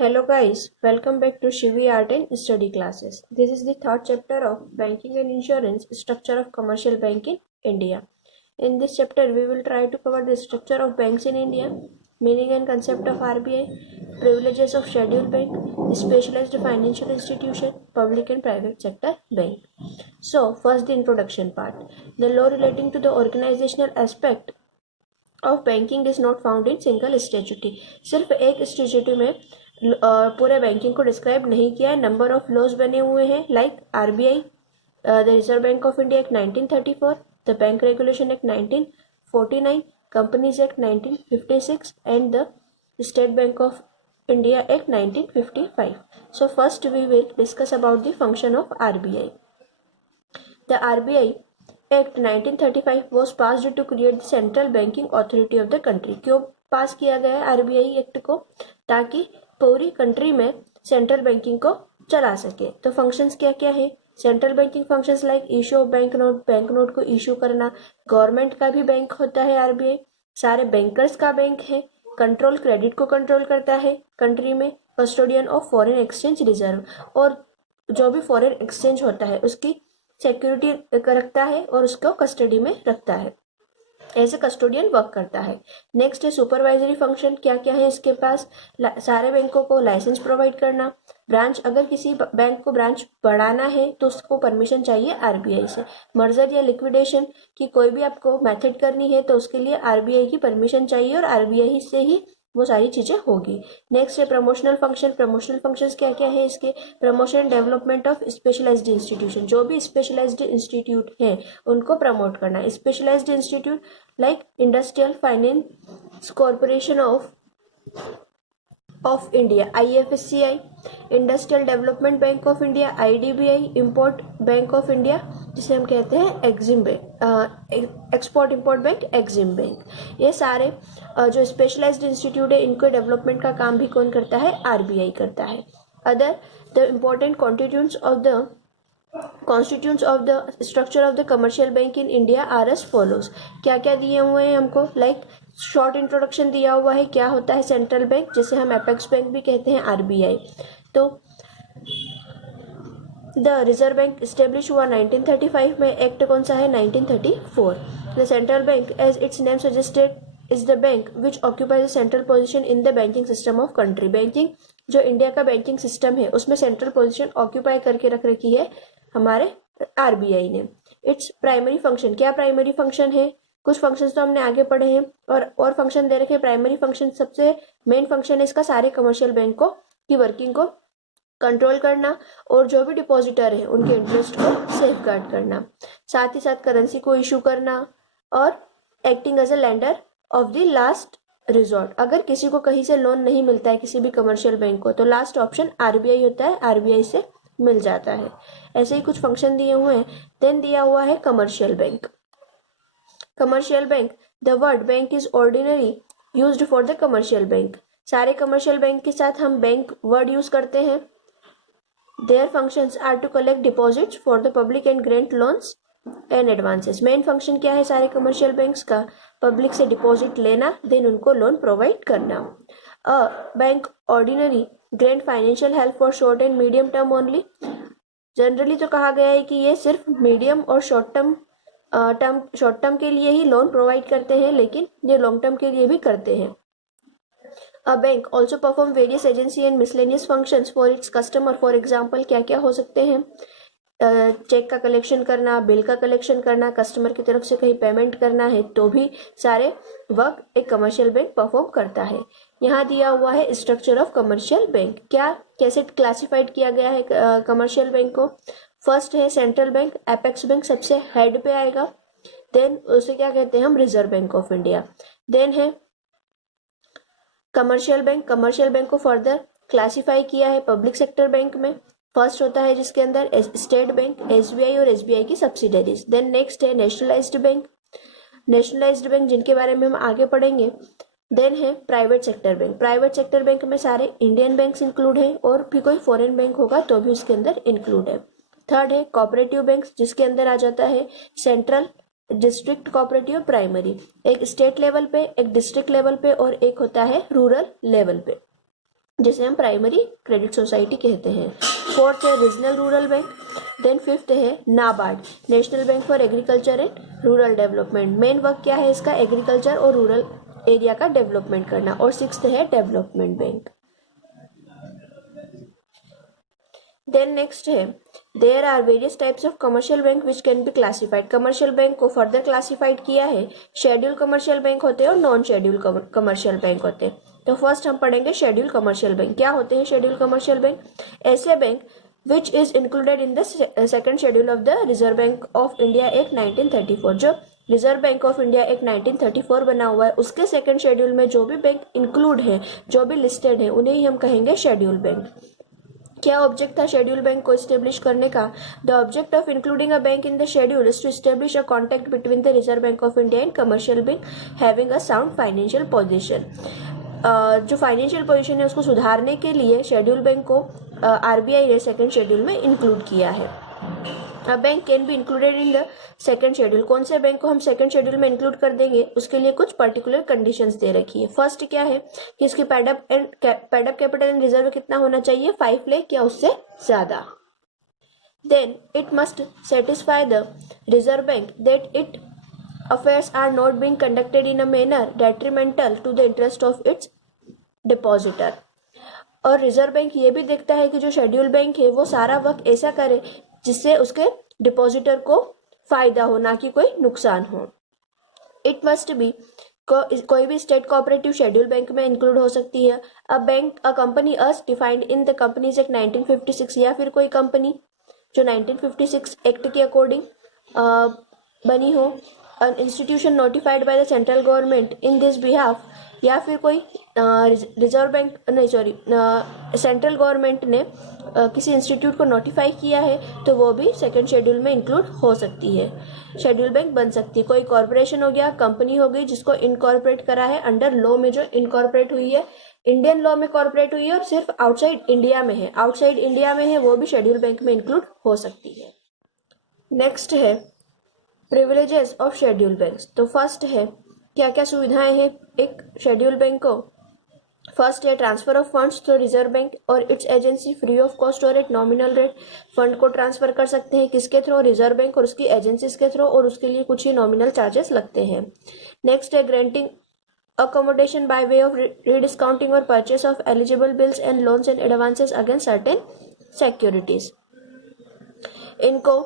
Hello guys, welcome back to Shivi Art and Study classes. This is the third chapter of Banking and Insurance Structure of Commercial Bank in India. In this chapter, we will try to cover the structure of banks in India, meaning and concept of RBI, privileges of scheduled bank, specialized financial institution, public and private sector bank. So, first the introduction part. The law relating to the organizational aspect of banking is not found in single statute. सिर्फ एक स्टेचुटी में पूरे banking को describe नहीं किया है. Number of laws बने हुए हैं like RBI, the reserve Bank of India act 1934, the bank regulation act 1949, companies act 1956 and the State Bank of India act 1955. So first we will discuss about the function of RBI. The RBI act 1935 was passed to create the central banking authority of the country. क्यों पास किया गया है RBI act को? ताकि पूरी country में central banking को चला सके. तो फंक्शंस क्या क्या है? Central banking functions like issue of bank note को इशू करना. गवर्नमेंट का भी बैंक होता है आरबीआई, सारे बैंकर्स का बैंक है. कंट्रोल क्रेडिट को कंट्रोल करता है कंट्री में. Custodian of foreign exchange reserve, और जो भी फॉरेन एक्सचेंज होता है उसकी सिक्योरिटी रखता है और उसको कस्टडी में रखता है. एज ए कस्टोडियन वर्क करता है. नेक्स्ट है सुपरवाइजरी फंक्शन. क्या क्या है इसके पास? सारे बैंकों को लाइसेंस प्रोवाइड करना. ब्रांच, अगर किसी बैंक को ब्रांच बढ़ाना है तो उसको परमिशन चाहिए आरबीआई से. मर्जर या लिक्विडेशन की कोई भी आपको मेथड करनी है तो उसके लिए आरबीआई की परमिशन चाहिए और आरबीआई से ही वो सारी चीजें होगी. नेक्स्ट है प्रमोशनल फंक्शन. प्रमोशनल फंक्शंस क्या क्या है इसके? Promotion development of specialised institution. जो भी स्पेशलाइज्ड इंस्टीट्यूट हैं उनको प्रमोट करना. Specialised institute like industrial finance corporation of India IFSCI, industrial development bank of India IDBI, import bank of India जिसे हम कहते हैं EXIM bank, export import bank EXIM bank. ये सारे जो स्पेशलाइज्ड इंस्टीट्यूट है इनको डेवलपमेंट का काम भी कौन करता है? आरबीआई करता है. Other the important constituents of the structure of the commercial bank in India R S follows. क्या क्या दिए हुए हैं हमको? लाइक शॉर्ट इंट्रोडक्शन दिया हुआ है. क्या होता है सेंट्रल बैंक, जिसे हम एपेक्स बैंक भी कहते हैं आरबीआई. तो द रिजर्व बैंक स्टेब्लिश हुआ 1935 में. एक्ट कौन सा है? 1934. The central bank as its name suggested is the bank which occupies the central position in the banking system of country. Banking जो इंडिया का बैंकिंग सिस्टम है उसमें सेंट्रल पोजीशन ऑक्यूपाई करके रख रखी है हमारे आरबीआई ने. Its primary function. क्या प्राइमरी फंक्शन है? कुछ फंक्शंस तो हमने आगे पढ़े हैं और फंक्शन दे रखे. प्राइमरी फंक्शन सबसे मेन फंक्शन है इसका सारे कमर्शियल बैंकों की वर्किंग को कंट्रोल करना और जो भी डिपॉजिटर है उनके इंटरेस्ट को सेफ गार्ड करना. साथ ही साथ करेंसी को इशू करना और acting as a lender of the last resort. अगर किसी को कहीं से लोन नहीं मिलता है किसी भी कमर्शियल बैंक को तो लास्ट ऑप्शन आरबीआई होता है, आरबीआई से मिल जाता है. ऐसे ही कुछ फंक्शन दिए हुए हैं. देन दिया हुआ है commercial bank. Commercial bank, the word bank is ordinary used for the commercial bank. सारे कमर्शियल बैंक के साथ हम बैंक वर्ड यूज करते हैं. Their functions are to collect deposits for the public and grant loans and advances. Main function क्या है सारे commercial banks का? पब्लिक से डिपॉजिट लेना, देन उनको लोन प्रोवाइड करना. A bank ordinary grant financial help for short and medium term only. Generally तो कहा गया है कि ये सिर्फ मीडियम और शॉर्ट टर्म के लिए ही लोन प्रोवाइड करते हैं, लेकिन ये लॉन्ग टर्म के लिए भी करते हैं. A bank also perform various agency and miscellaneous functions for its customer. For example क्या क्या हो सकते हैं? चेक का कलेक्शन करना, बिल का कलेक्शन करना, कस्टमर की तरफ से कहीं पेमेंट करना है तो भी सारे वर्क एक कमर्शियल बैंक परफॉर्म करता है. यहाँ दिया हुआ है स्ट्रक्चर ऑफ कमर्शियल बैंक. क्या कैसे क्लासिफाइड किया गया है कमर्शियल बैंक को? फर्स्ट है सेंट्रल बैंक, एपेक्स बैंक सबसे हेड पे आएगा. देन उसे क्या कहते हैं हम? Reserve Bank of India. Then है कमर्शियल बैंक. कमर्शियल बैंक को फर्दर क्लासिफाई किया है पब्लिक सेक्टर बैंक में. फर्स्ट होता है जिसके अंदर स्टेट बैंक, एसबीआई और एसबीआई की सब्सिडरीज. देन नेक्स्ट है नेशनलाइज्ड बैंक. नेशनलाइज्ड बैंक जिनके बारे में हम आगे पढ़ेंगे. देन है private sector bank. Private sector bank में सारे इंडियन बैंक्स इंक्लूड है और भी कोई फॉरेन बैंक होगा तो भी उसके अंदर इंक्लूड है. थर्ड है कोऑपरेटिव बैंक जिसके अंदर आ जाता है सेंट्रल, डिस्ट्रिक्ट कोऑपरेटिव, प्राइमरी. एक स्टेट लेवल पे, एक डिस्ट्रिक्ट लेवल पे और एक होता है रूरल लेवल पे. जिसे हम प्राइमरी क्रेडिट सोसाइटी कहते हैं। फोर्थ है regional rural bank. Then fifth है NABARD, national bank for agriculture and rural development. Main work क्या है इसका, एग्रीकल्चर और रूरल एरिया का डेवलपमेंट करना। और सिक्स्थ है डेवलपमेंट बैंक। देन नेक्स्ट है there are various types of commercial bank which can be classified. Commercial bank को फर्दर क्लासिफाइड किया है, शेड्यूल कमर्शियल बैंक होते हैं और नॉन शेड्यूल कमर्शियल बैंक होते हैं। तो फर्स्ट हम पढ़ेंगे शेड्यूल कमर्शियल बैंक। क्या होते हैं शेड्यूल कमर्शियल बैंक? ऐसे bank which is included in the second schedule of the reserve Bank of India act 1934। जो reserve Bank of India act 1934 बना हुआ है उसके सेकंड शेड्यूल में जो भी बैंक इंक्लूड है, जो भी लिस्टेड है, उन्हें ही हम कहेंगे शेड्यूल बैंक। क्या ऑब्जेक्ट था शेड्यूल बैंक को इस्टेब्लिश करने का? The object of including a bank in the schedule is to establish a contact between the reserve Bank of India and commercial bank having a sound financial position. जो financial position है उसको सुधारने के लिए schedule bank को RBI ने second schedule में include किया है। A bank can be included in the second schedule. कौन से बैंक को हम सेकंड शेड्यूल में इंक्लूड कर देंगे, उसके लिए कुछ पर्टिकुलर कंडीशंस दे रखी है। फर्स्ट क्या है कि इसकी पेडअप कैपिटल एंड रिजर्व कितना होना चाहिए, 5 लाख या उससे ज्यादा। Then it must satisfy the reserve Bank that it affairs are not being conducted in a manner detrimental to the interest of its depositor. और रिजर्व बैंक ये भी देखता है कि जो शेड्यूल बैंक है वो सारा वर्क ऐसा करे जिससे उसके डिपॉजिटर को फायदा हो, ना कि कोई नुकसान हो। इट मस्ट बी, कोई भी स्टेट कोऑपरेटिव शेड्यूल बैंक में इंक्लूड हो सकती है। A company us defined in the companies act 1956, या फिर कोई कंपनी जो 1956 एक्ट के अकॉर्डिंग बनी हो। an institution notified by the central government in this behalf, या फिर कोई रिजर्व बैंक नहीं सॉरी सेंट्रल गवर्नमेंट ने किसी इंस्टीट्यूट को नोटिफाई किया है तो वो भी सेकंड शेड्यूल में इंक्लूड हो सकती है, शेड्यूल बैंक बन सकती है। कोई कॉर्पोरेशन हो गया, कंपनी हो गई जिसको इनकॉर्पोरेट करा है अंडर लॉ में, जो इनकॉर्पोरेट हुई है इंडियन लॉ में कॉर्पोरेट हुई है और सिर्फ आउटसाइड इंडिया में है, आउटसाइड इंडिया में है, वो भी शेड्यूल बैंक में इंक्लूड हो सकती है। नेक्स्ट है प्रिविलेजेस ऑफ शेड्यूल बैंक्स। तो फर्स्ट है क्या क्या सुविधाएं हैं एक शेड्यूल बैंक को। फर्स्ट है transfer of funds through reserve bank और its agency free of cost और एट नॉमिनल रेट। फंड को ट्रांसफर कर सकते हैं किसके थ्रू, रिजर्व बैंक और उसकी एजेंसीज के थ्रू, और उसके लिए कुछ ही नॉमिनल चार्जेस लगते हैं। नेक्स्ट है granting accommodation by way of rediscounting or purchase of eligible bills and loans and advances against certain securities। इनको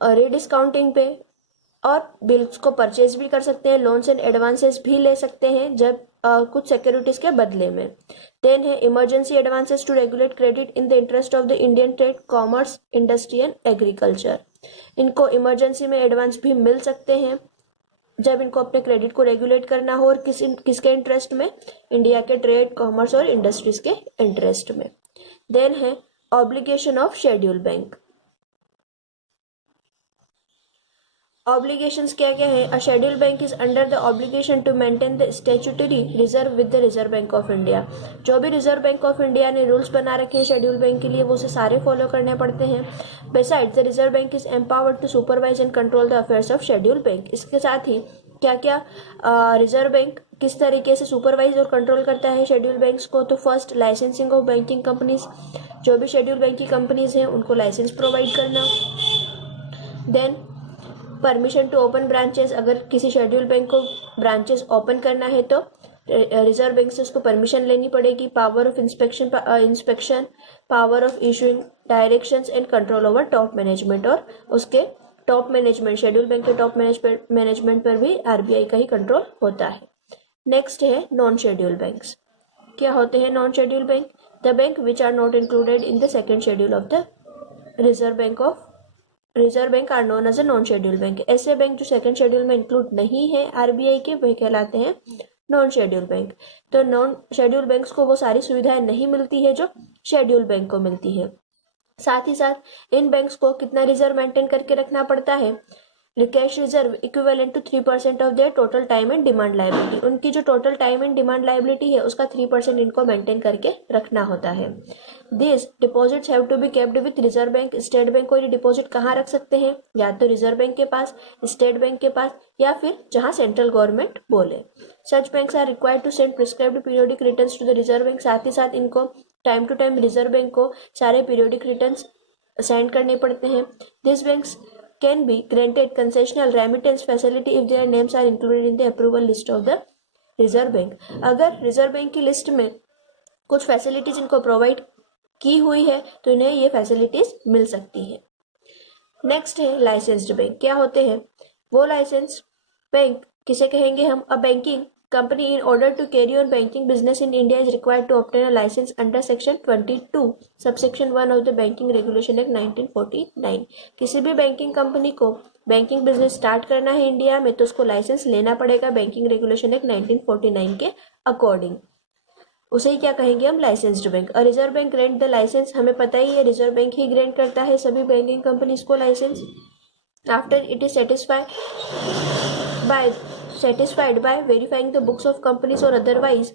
रीडिस्काउंटिंग पे और बिल्स को परचेज भी कर सकते हैं, लोन्स एंड एडवांसेस भी ले सकते हैं जब कुछ सिक्योरिटीज के बदले में। देन है emergency advances to regulate credit in the interest of the Indian trade, commerce, industry and agriculture. इनको इमरजेंसी में एडवांस भी मिल सकते हैं जब इनको अपने क्रेडिट को रेगुलेट करना हो, और किसके इंटरेस्ट में, इंडिया के ट्रेड, कॉमर्स और इंडस्ट्रीज के इंटरेस्ट में। देन है obligation of schedule bank. Obligations क्या क्या है? A schedule bank is under the obligation to maintain the statutory reserve with the reserve Bank of India. जो भी रिजर्व बैंक ऑफ इंडिया ने रूल्स बना रखे हैं शेड्यूल बैंक के लिए वो उसे सारे फॉलो करने पड़ते हैं। Besides the reserve Bank is empowered to supervise and control the affairs of schedule bank. इसके साथ ही क्या क्या रिजर्व बैंक किस तरीके से सुपरवाइज और कंट्रोल करता है शेड्यूल बैंक्स को? तो first licensing of banking companies, जो भी शेड्यूल बैंक की कंपनीज हैं उनको लाइसेंस प्रोवाइड करना। Then permission to open branches, अगर किसी शेड्यूल बैंक को ब्रांचेस ओपन करना है तो रिजर्व बैंक से उसको परमिशन लेनी पड़ेगी। Power of inspection, power of issuing directions and control over top management, और उसके टॉप मैनेजमेंट, शेड्यूल बैंक के टॉप मैनेजमेंट पर भी आरबीआई का ही कंट्रोल होता है। नेक्स्ट है नॉन शेड्यूल बैंक्स। क्या होते हैं non schedule bank? The bank which are not included in the second schedule of the reserve Bank are known as a non schedule bank. ऐसे बैंक जो second schedule में include नहीं है RBI के, वह कहलाते हैं नॉन शेड्यूल बैंक। तो नॉन शेड्यूल बैंक्स को वो सारी सुविधाएं नहीं मिलती है जो शेड्यूल बैंक को मिलती है। साथ ही साथ इन बैंक्स को कितना रिजर्व मेंटेन करके रखना पड़ता है? Cash reserve equivalent to 3% of their total time and demand liability. उनकी जो total time and demand liability है उसका 3% इनको मेंटेन करके रखना होता है। This deposits have to be kept with Reserve Bank. State Bank कोई डिपॉजिट कहाँ रख सकते हैं? या तो रिजर्व बैंक के पास, स्टेट बैंक के पास, या फिर जहां सेंट्रल गवर्नमेंट बोले। Such banks are required to send prescribed periodic returns to the reserve bank. साथ ही साथ इनको time to time reserve bank को सारे पीरियोडिक रिटर्न्स सेंड करने पड़ते हैं। This banks can be granted concessional remittance facility if their names are included in the approval list of the reserve bank. अगर रिजर्व बैंक की लिस्ट में कुछ फैसिलिटीज इनको प्रोवाइड की हुई है तो इन्हें ये फैसिलिटीज मिल सकती है। नेक्स्ट है लाइसेंस्ड बैंक। क्या होते हैं वो लाइसेंस्ड बैंक? किसे कहेंगे हम? A banking company in order to carry on banking business in India is required to obtain a license under section 22 subsection 1 of the Banking Regulation Act 1949। किसी भी बैंकिंग कंपनी को बैंकिंग बिजनेस स्टार्ट करना है India में तो उसको licence लेना पड़ेगा बैंकिंग रेगुलेशन एक्ट 1949 के अकॉर्डिंग। उसे ही क्या कहेंगे हम? Licensed bank. और reserve bank grant the licence, हमें पता ही है रिजर्व बैंक ही ग्रांट करता है सभी बैंकिंग कंपनीज को licence. After it is satisfied by verifying the books of companies or otherwise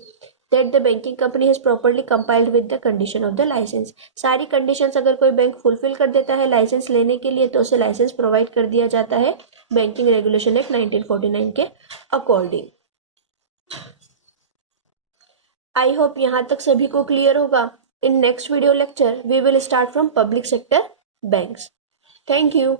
that the banking company has properly complied with the condition of the license। सारी conditions अगर कोई bank fulfil कर देता है licence लेने के लिए तो उसे लाइसेंस प्रोवाइड कर दिया जाता है बैंकिंग रेगुलेशन एक्ट 1949 के अकॉर्डिंग। आई होप यहाँ तक सभी को क्लियर होगा। In next video lecture we will start from public sector banks. Thank you.